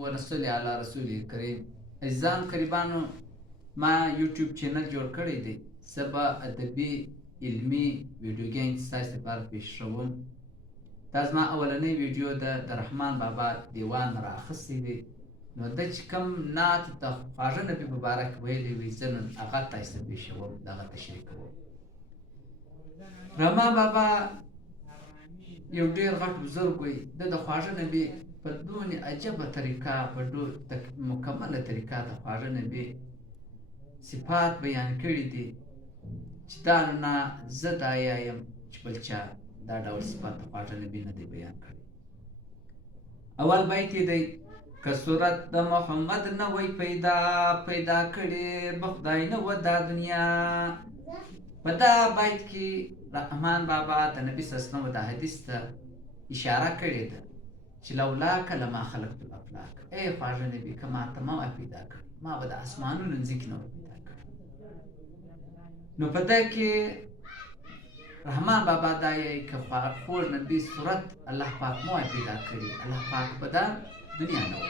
ونصلي على رسول کریم. عزیزان قریبانو، ما یوټیوب چینل جوړ کړی دی. زه به ادبي علمي ویډیوګانې ستاسو لپاره پیښوم. دا زما اولنۍ ویډیو ده. د رحمان بابا دیوان را اخیستی دی، نو ده چې کوم نعت د خواږه نبي مبارک ویلی وي، زه نن هغه تاسو ته پیښوم، دغه تشریح کوم. رحمان بابا یو ډېر غټ بزرګ وی. ده د خواږه نبي په دونې عجبه طریقه، په مکمله طریقه د خواږه نبي صفات بیان کړي دي چې دا نه زه دا یم چې بل چا دا ډول صفات د خواږه نبي نه دی بیان کړي. اول بیت یې دی: که صورت د محمد نه وی پیدا کړي به خدای نه و دا دنیا. په دا بیت کې رحمان بابا د نبي صلی الله علیه وسلم د حدیث ته اشاره کړې ده چې لولاک لما خلقت الافلاک. ای خواږه نبي، که ما ته ما پیدا کړي، ما به د اسمانونو ځمکې نه پیدا کړي. نو په ده کې رحمان بابا دا یې که خوږ نبي صورت الله پاک مو پیدا کړي، الله پاک به دا دنیا نه و.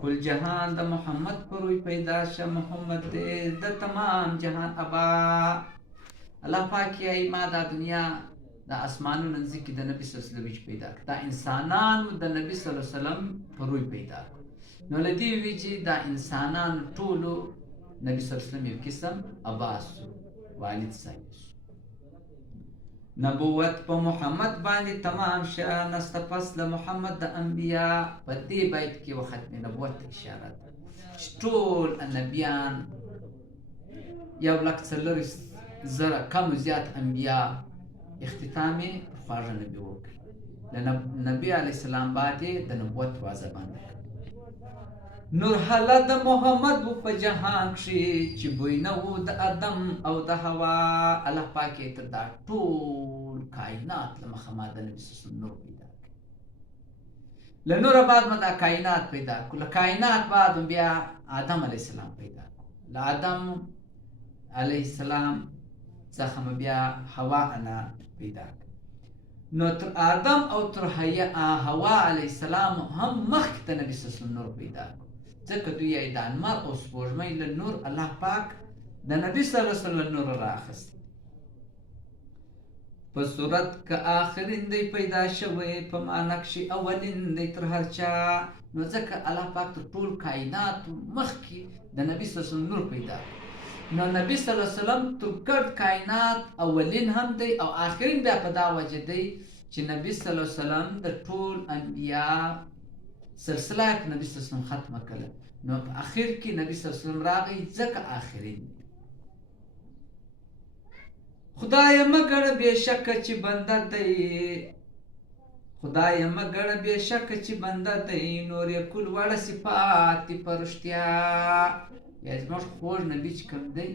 کل جهان د محمد پر روی پیدا شه، محمد دې د تمام جهان ابا. الله پاک یې ما دا دنیا د اسمانونو ځمکې د نبي صلی الله علیه وسلم پیدا کړ. دا انسانان د نبي صلی الله علیه وسلم پر روی پیدا کړ. نو له دې وی چې دا انسانان ټولو نبي صلی الله علیه وسلم یو قسم عباس والد صاحب. نبوت په محمد باندې تمام شه، نسته پس له محمد د انبیا. په دې بیت کې و ختم نبوت اشاره ده چې ټول انبیان 1,40,000 کم زیات انبیا اختتام خواږه نبي وکړي. له نبي علیه السلام باندې د نبوت واځه باندې نور حاله د محمد و په جهان کښې چې بوی نه و د ادم او د هوا. الله پاک یې تر دا ټول کائنات له مخه ما د نبي صلی الله علیه وسلم نور پیدا کړي. له نوره بعد ما دا کائنات پیدا کړو. له کائنات بعد بیا آدم علیه السلام پیدا کړو. له آدم علیه السلام څخه بیا هوا انا پیدا کړ. نو تر آدم او تر هوا علیه السلام هم مخکې ته نبي صلی الله علیه وسلم نور پیدا کړ. ځکه دوی یې د انمار او سپوږمۍ له نور الله پاک د نبي صلی الله علیه وسلم نور رااخیست. په صورت که آخرین دی پیدا شوی، په معنا کښې اولین دی تر هر چا. نو ځکه الله پاک تر ټول کائنات مخکې د نبي صلی الله علیه وسلم نور پیدا کړ. نو نبی صلی الله علیه وسلم تر ګرد کائنات اولین هم دی او آخرین بیا په دا وجه دی چې نبی صلی الله علیه وسلم د ټول انبیا سلسله کې نبی صلی الله علیه وسلم ختمه کړه. نو په اخر کې نبی صلی الله علیه وسلم راغی ځکه آخرین دی. خدای مګړ بېشکه چې بنده دی، خدای مګړ بېشکه چې بنده دی، نور یې کل وړه صفات دي په رښتیا. یا زموږ خوږ نبي چې کوم دی،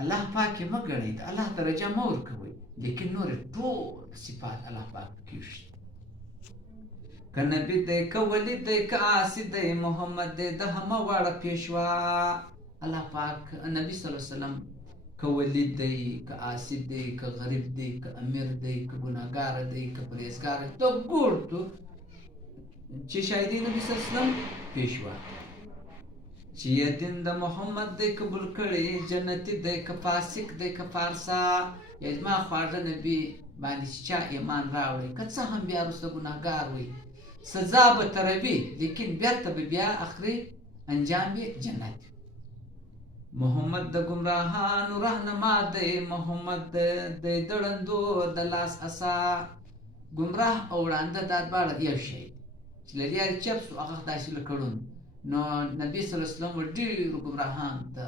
الله پاک یې مه ګڼئ، د الله درجه مه ورکوئ، لیکن نور ټول صفات الله پاک پکې شته. که نبي دی، که ولی دی، که عاصي دی، محمد دی د همه واړه پیشوا. الله پاک نبي صلی الله علیه وسلم که ولی دی، که عاصي دی، که غریب دی، که امیر دی، که ګناهګاره دی، که پرهیزګاره دی، د ګوردو چې شاید نبي صلی الله علیه وسلم پیشوا. چې یې دین د محمد دی قبول کړی، جنتي دی که فاسق دی که فارسا. یا زما خواږه نبي باندې چې چا ایمان راوړی، که څه هم بیا وروسته ګناهګار وي، سزا به تروي، لیکن بیرته به بیا اخري انجام یې جنت. محمد د ګمراهانو رهنما دی، محمد د دړندو د لاس اسا. ګمراه او ړانده دا دواړه یو شی دی چې له یارې چپ سو هغه داسې لکړون. نو نبي صلی الله علیه وسلم ډېرو ګمراهانو ته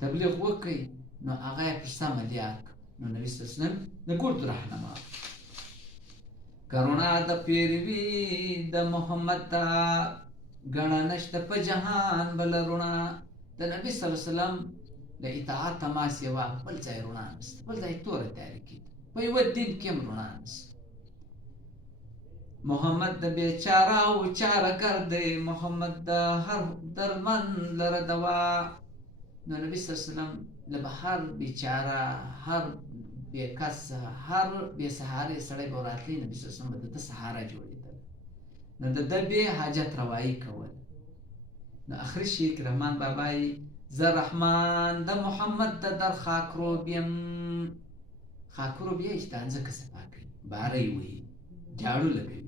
تبلیغ وکړي، نو هغه یې پر سمه لار کړ. نو نبي صلی الله علیه وسلم د ګردو رهنما. کرونا د پیروي د محمد ته ګڼه نشته په جهان بله رڼا. د نبي صلی الله علیه وسلم له اطاعته ما سوا بل ځای رڼا نشته، بل ځای توره تیارې کېده، په یوه دین کې هم رڼا نشته. محمد د بیچاره او چاره ګر دی، محمد د هر درمن لره دوا. نو نبي صلی الله علیه وسلم له هر بیچاره، هر بېکسه، هر بېسهارې سړی به وراتلی، نبي صلی الله علیه وسلم به د ده سهاره جوړېدله. نو د ده بې حاجت روایي کول. نو اخري شعر کې رحمان بابا یې زه رحمان د محمد د در خاکروب یم. خاکروب یې چې دا ځمکه صفا کوي، بارۍ وهي، جاړو لګوي،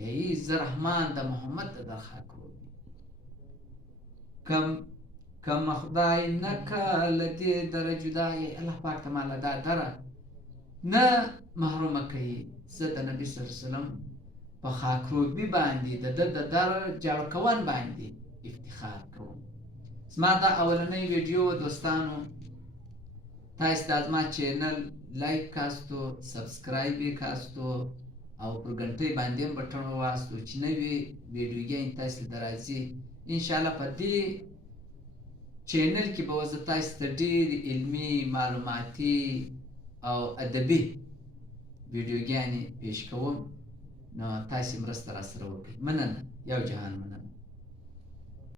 یې زه رحمان د محمد د در خاکروب یم. کم خدای نه که له دې دره جدا یې، الله پاک ته ما له دا دره نه محرومه کوي. زه د نبي صلی الله علیه وسلم په خاکروبي باندې د ده د در جاړو کون باندې افتخار کوم. زما دا اولنۍ ویډیو دوستانو، تاسو دا زما چینل لایک کاستو، سبسکرایب یې کاستو او پر ګنټۍ باندې هم بټن وواستو چې نوې ویډیوګانې تاسو ته راځي. انشاءالله په دې چینل کې به زه تاسو ته ډېرې علمي، معلوماتي او ادبي ویډیوګانې پیش کوم. نو تاسې مرسته راسره وکړئ. مننه، یو جهان مننه.